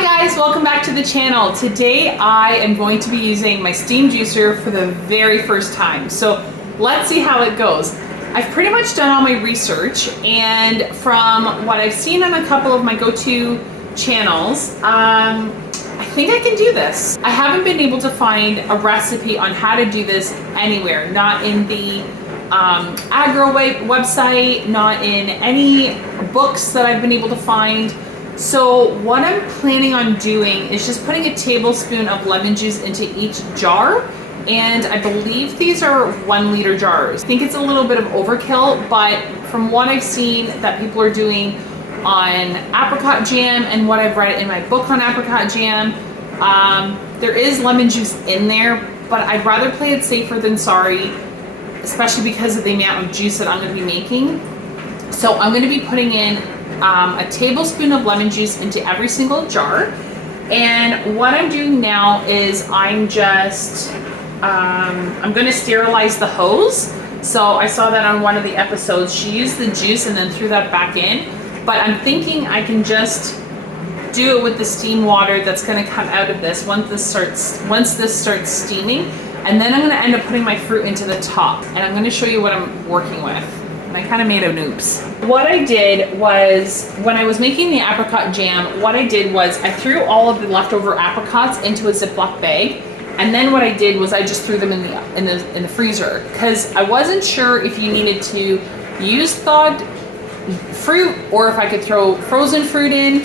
Hi guys, welcome back to the channel. Today I am going to be using my steam juicer for the very first time. So let's see how it goes. I've pretty much done all my research, and from what I've seen on a couple of my go-to channels, I think I can do this. I haven't been able to find a recipe on how to do this anywhere, not in the Agro website, not in any books that I've been able to find. So what I'm planning on doing is just putting a tablespoon of lemon juice into each jar, and I believe these are 1 liter jars. I think it's a little bit of overkill, but from what I've seen that people are doing on Apricot Jam and what I've read in my book on Apricot Jam, there is lemon juice in there, but I'd rather play it safer than sorry, especially because of the amount of juice that I'm going to be making. So I'm going to be putting in a tablespoon of lemon juice into every single jar. And what I'm doing now is I'm just, I'm going to sterilize the hose. So I saw that on one of the episodes. She used the juice and then threw that back in. But I'm thinking I can just do it with the steam water that's going to come out of this once this starts steaming. And then I'm going to end up putting my fruit into the top. And I'm going to show you what I'm working with. And I kind of made an oops. What I did was, when I was making the apricot jam, what I did was I threw all of the leftover apricots into a Ziploc bag. And then what I did was I just threw them in the freezer, because I wasn't sure if you needed to use thawed fruit or if I could throw frozen fruit in.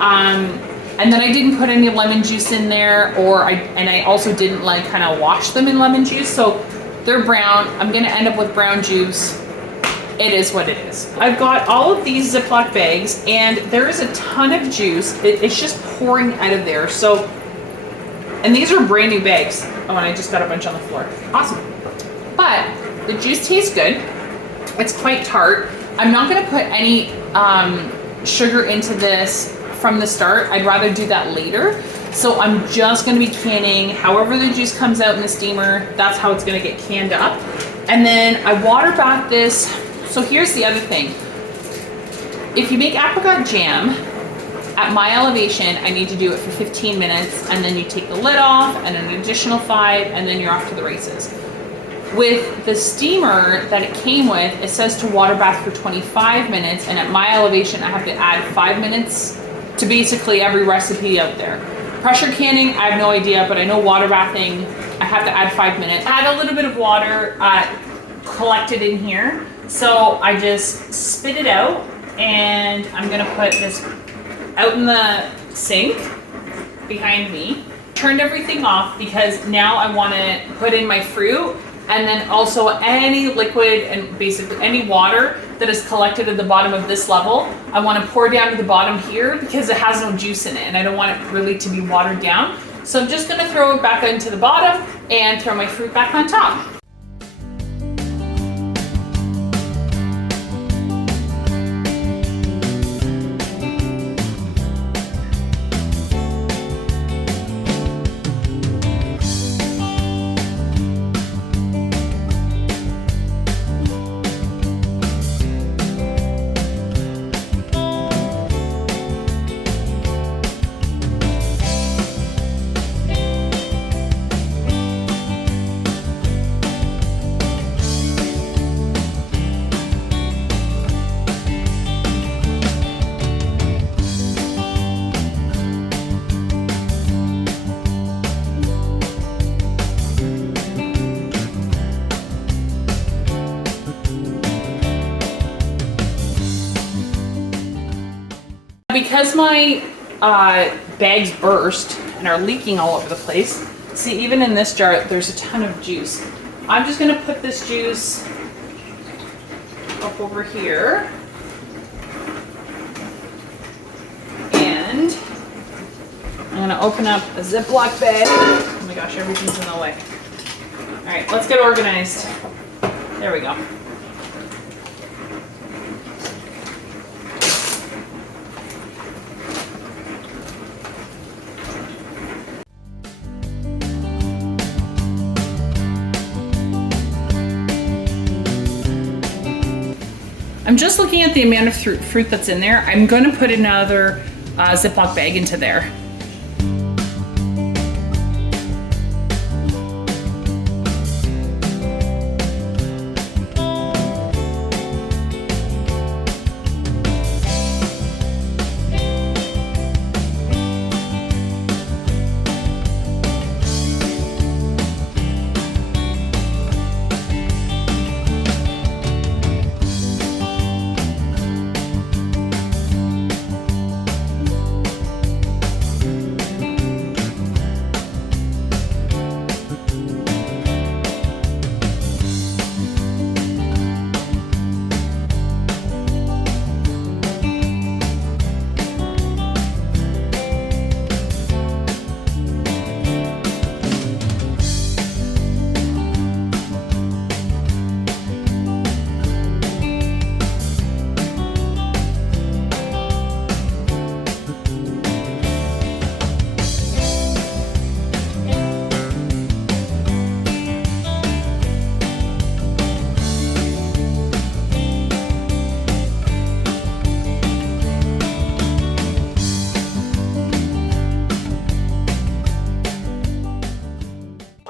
And then I didn't put any lemon juice in there, and I also didn't like kind of wash them in lemon juice. So they're brown. I'm gonna end up with brown juice. It is what it is. I've got all of these Ziploc bags, and there is a ton of juice. It's just pouring out of there. So, and these are brand new bags. Oh, and I just got a bunch on the floor. Awesome. But the juice tastes good. It's quite tart. I'm not gonna put any sugar into this from the start. I'd rather do that later. So I'm just gonna be canning however the juice comes out in the steamer. That's how it's gonna get canned up. And then I water bath this. So here's the other thing. If you make apricot jam, at my elevation, I need to do it for 15 minutes, and then you take the lid off and an additional 5, and then you're off to the races. With the steamer that it came with, it says to water bath for 25 minutes, and at my elevation, I have to add 5 minutes to basically every recipe out there. Pressure canning, I have no idea, but I know water bathing, I have to add 5 minutes. Add a little bit of water collected in here. So I just spit it out, and I'm gonna put this out in the sink behind me. Turned everything off because now I wanna put in my fruit, and then also any liquid and basically any water that is collected at the bottom of this level, I wanna pour down to the bottom here because it has no juice in it, and I don't want it really to be watered down. So I'm just gonna throw it back into the bottom and throw my fruit back on top. Because my bags burst and are leaking all over the place, see, even in this jar, there's a ton of juice. I'm just gonna put this juice up over here. And I'm gonna open up a Ziploc bag. Oh my gosh, everything's in the way. All right, let's get organized. There we go. I'm just looking at the amount of fruit that's in there. I'm going to put another Ziploc bag into there.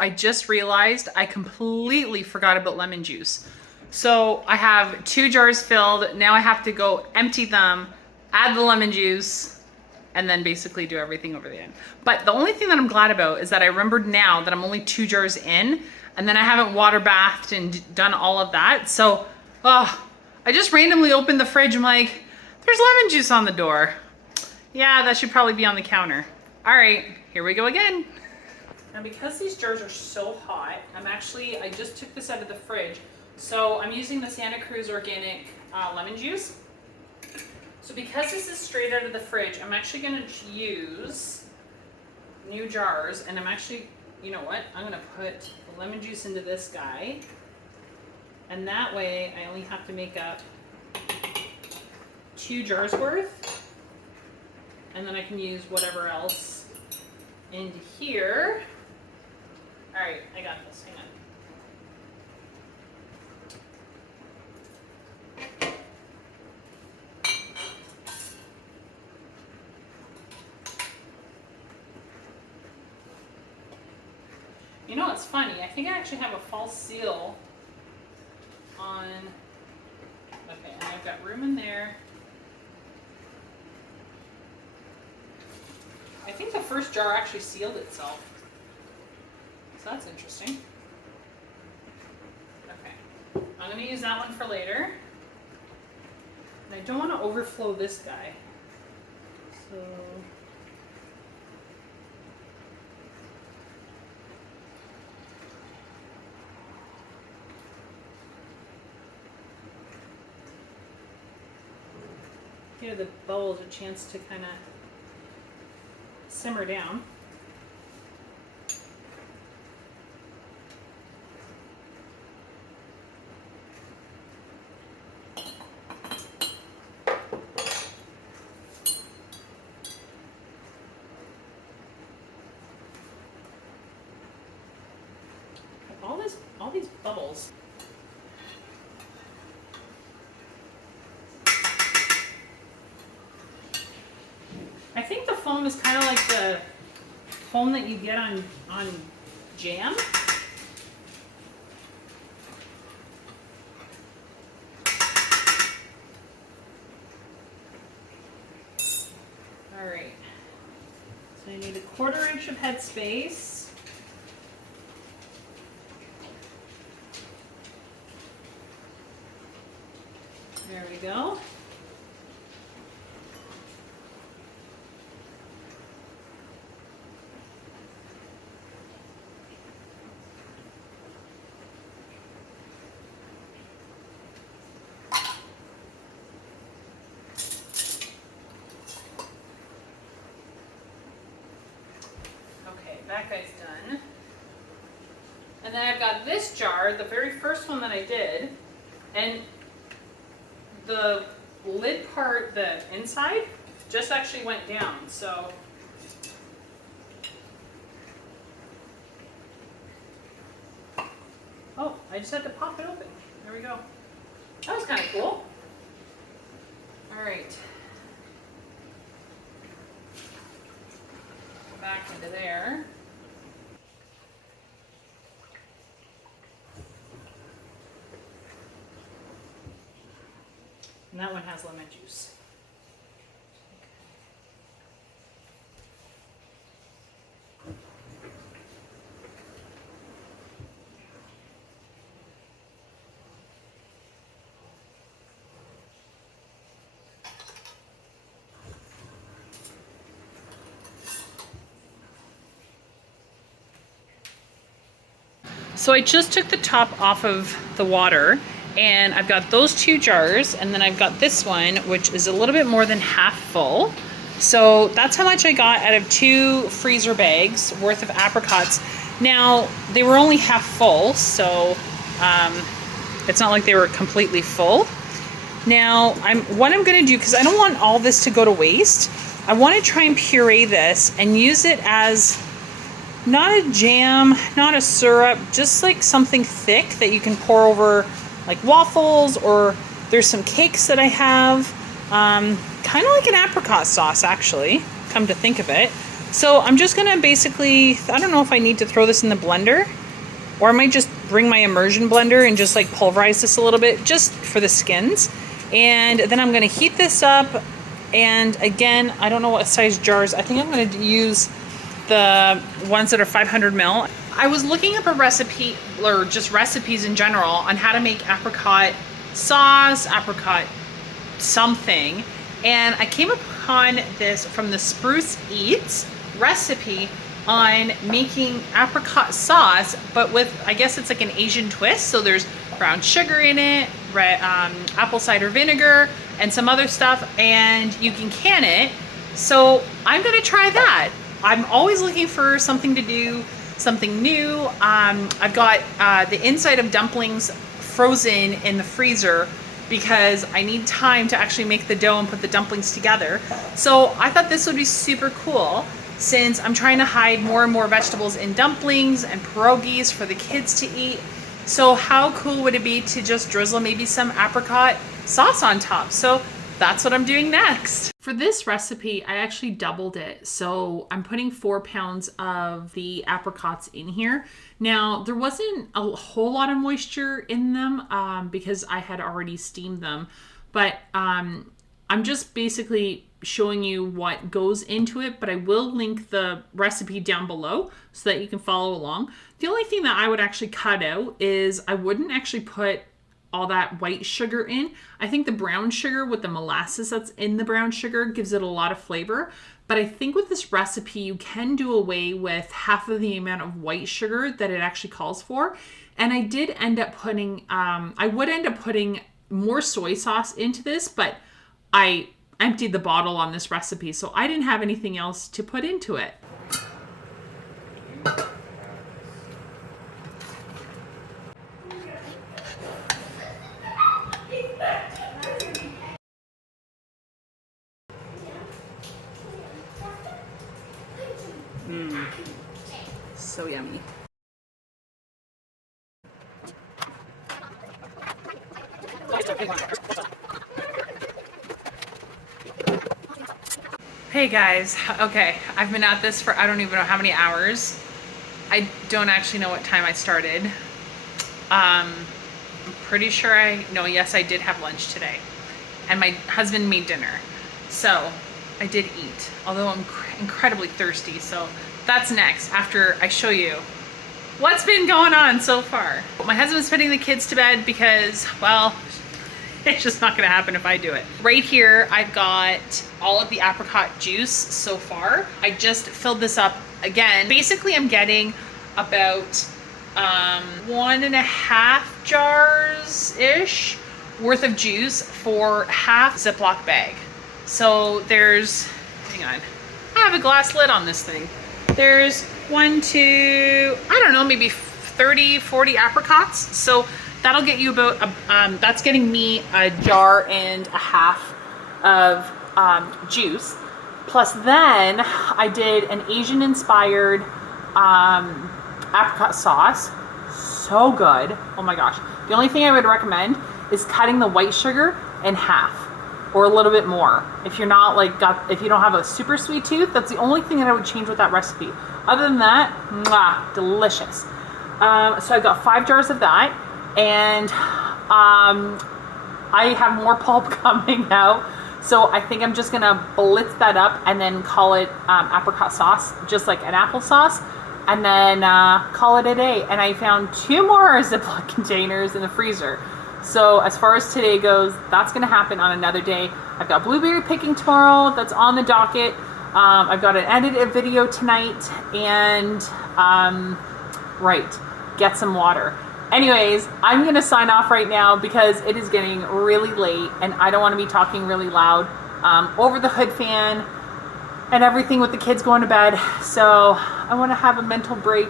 I just realized I completely forgot about lemon juice. So I have 2 jars filled. Now I have to go empty them, add the lemon juice, and then basically do everything over the end. But the only thing that I'm glad about is that I remembered now that I'm only 2 jars in, and then I haven't water bathed and done all of that. So, I just randomly opened the fridge. I'm like, there's lemon juice on the door. Yeah, that should probably be on the counter. All right, here we go again. Now because these jars are so hot, I just took this out of the fridge. So I'm using the Santa Cruz Organic lemon juice. So because this is straight out of the fridge, I'm actually gonna use new jars, and I'm actually, you know what? I'm gonna put the lemon juice into this guy. And that way I only have to make up 2 jars worth. And then I can use whatever else into here. All right, I got this, hang on. You know what's funny? I think I actually have a false seal on, okay, and I've got room in there. I think the first jar actually sealed itself. So that's interesting. Okay, I'm gonna use that one for later. And I don't want to overflow this guy. So give the bubbles a chance to kind of simmer down. All these bubbles. I think the foam is kind of like the foam that you get on jam. All right. So I need 1/4 inch of head space. There we go. Okay, that guy's done. And then I've got this jar, the very first one that I did, and the lid part, the inside, just actually went down, so. Oh, I just had to pop it open. There we go. That was kind of cool. All right. Back into there. And that one has lemon juice. So I just took the top off of the water, and I've got those 2 jars, and then I've got this one, which is a little bit more than half full. So that's how much I got out of 2 freezer bags worth of apricots. Now, they were only half full, so it's not like they were completely full. Now, what I'm gonna do, because I don't want all this to go to waste, I wanna try and puree this and use it as not a jam, not a syrup, just like something thick that you can pour over like waffles, or there's some cakes that I have, kind of like an apricot sauce actually, come to think of it. So I'm just gonna basically, I don't know if I need to throw this in the blender, or I might just bring my immersion blender and just like pulverize this a little bit just for the skins. And then I'm gonna heat this up. And again, I don't know what size jars. I think I'm gonna use the ones that are 500 ml. I was looking up a recipe, or just recipes in general, on how to make apricot sauce, apricot something. And I came upon this from the Spruce Eats recipe on making apricot sauce, but with, I guess it's like an Asian twist. So there's brown sugar in it, apple cider vinegar, and some other stuff, and you can can it. So I'm gonna try that. I'm always looking for something to do, something new. I've got the inside of dumplings frozen in the freezer because I need time to actually make the dough and put the dumplings together. So I thought this would be super cool, since I'm trying to hide more and more vegetables in dumplings and pierogies for the kids to eat. So how cool would it be to just drizzle maybe some apricot sauce on top? So that's what I'm doing next. For this recipe, I actually doubled it. So I'm putting 4 pounds of the apricots in here. Now, there wasn't a whole lot of moisture in them because I had already steamed them. But I'm just basically showing you what goes into it, but I will link the recipe down below so that you can follow along. The only thing that I would actually cut out is I wouldn't actually put all that white sugar in. I think the brown sugar with the molasses that's in the brown sugar gives it a lot of flavor. But I think with this recipe, you can do away with half of the amount of white sugar that it actually calls for. And I did end up putting, I would end up putting more soy sauce into this, but I emptied the bottle on this recipe, so I didn't have anything else to put into it. So yummy. Hey guys, okay, I've been at this for I don't even know how many hours. I don't actually know what time I started. I'm pretty sure yes, I did have lunch today. And my husband made dinner. So I did eat, although I'm incredibly thirsty. So that's next after I show you what's been going on so far. My husband's putting the kids to bed because, well, it's just not gonna happen if I do it. Right here, I've got all of the apricot juice so far. I just filled this up again. Basically, I'm getting about 1.5 jars-ish worth of juice for half Ziploc bag. So there's, hang on, I have a glass lid on this thing. There's 1, 2, I don't know, maybe 30, 40 apricots. So that'll get you about, that's getting me a jar and a half of juice. Plus then I did an Asian inspired apricot sauce. So good. Oh my gosh. The only thing I would recommend is cutting the white sugar in half or a little bit more. If you're not like if you don't have a super sweet tooth, that's the only thing that I would change with that recipe. Other than that, mwah, delicious. So I got 5 jars of that, and I have more pulp coming out. So I think I'm just gonna blitz that up and then call it apricot sauce, just like an applesauce, and then call it a day. And I found 2 more Ziploc containers in the freezer. So as far as today goes, that's gonna happen on another day. I've got blueberry picking tomorrow, that's on the docket. I've got an edited video tonight, and get some water. Anyways, I'm gonna sign off right now because it is getting really late and I don't wanna be talking really loud over the hood fan and everything with the kids going to bed. So I wanna have a mental break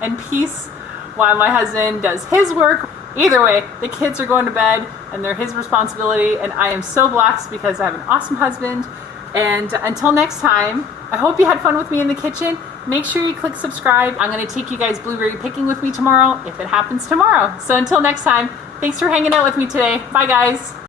and peace while my husband does his work. Either way, the kids are going to bed and they're his responsibility, and I am so blessed because I have an awesome husband. And until next time, I hope you had fun with me in the kitchen. Make sure you click subscribe. I'm gonna take you guys blueberry picking with me tomorrow, if it happens tomorrow. So until next time, thanks for hanging out with me today. Bye guys.